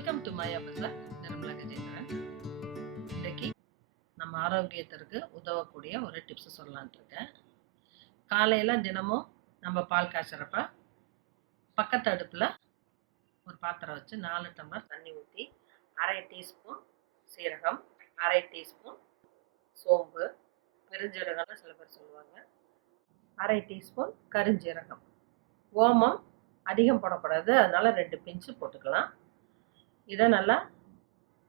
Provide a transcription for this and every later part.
Welcome to my bazaar Nirmala Gajendran இன்றைக்கி நம்ம ஆரோக்கியத்திற்கு உதவக்கூடிய ஒரு டிப்ஸ் சொல்லலான் இருக்கேன். காலையில் தினமும் நம்ம பால் காய்ச்சறப்ப பக்கத்து அடுப்பில் ஒரு பாத்திரம் வச்சு நாலு டம்ளர் தண்ணி ஊற்றி அரை டீஸ்பூன் சீரகம் அரை டீஸ்பூன் சோம்பு பெருஞ்சீரகம்னு சில பேர் சொல்லுவாங்க. அரை டீஸ்பூன் கருஞ்சீரகம். ஓமம் அதிகம் போடக்கூடாது. அதனால் ரெண்டு பிஞ்சு போட்டுக்கலாம். இதை நல்லா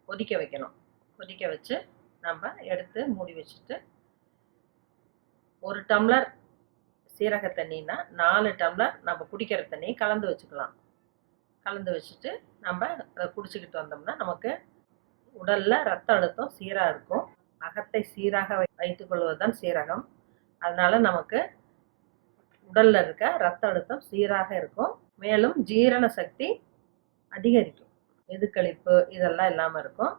கொதிக்க வைக்கணும். கொதிக்க வச்சு நம்ம எடுத்து மூடி வச்சுட்டு ஒரு டம்ளர் சீரக தண்ணினா நாலு டம்ளர் நம்ம குடிக்கிற தண்ணியை கலந்து வச்சுக்கலாம். கலந்து வச்சுட்டு நம்ம அதை குடிச்சிக்கிட்டு வந்தோம்னா நமக்கு உடலில் ரத்த அழுத்தம் சீராக இருக்கும். அகத்தை சீராக வை வைத்துக்கொள்வது தான் சீரகம். அதனால் நமக்கு உடலில் இருக்க ரத்த அழுத்தம் சீராக இருக்கும். மேலும் ஜீரண சக்தி அதிகரிக்கும். எதுக்களிப்பு இதெல்லாம் இல்லாமல் இருக்கும்.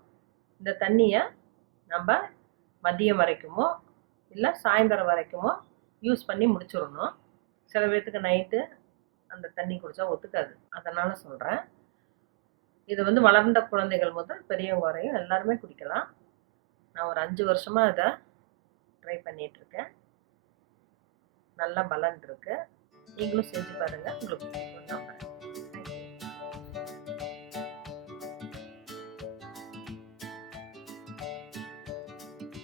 இந்த தண்ணியை நம்ம மதியம் வரைக்குமோ இல்லை சாயந்தரம் வரைக்குமோ யூஸ் பண்ணி முடிச்சிடணும். சில பேர்த்துக்கு நைட்டு அந்த தண்ணி குடித்தா ஒத்துக்காது. அதனால் சொல்கிறேன் இது வந்து வளர்ந்த குழந்தைகள் முதல் பெரியவங்க வரையும் எல்லாருமே குடிக்கலாம். நான் ஒரு அஞ்சு வருஷமாக இதை ட்ரை பண்ணிகிட்ருக்கேன் நல்ல பலன் இருக்குது நீங்களும் செஞ்சு பாருங்கள் உங்களுக்கு பிடிக்கும்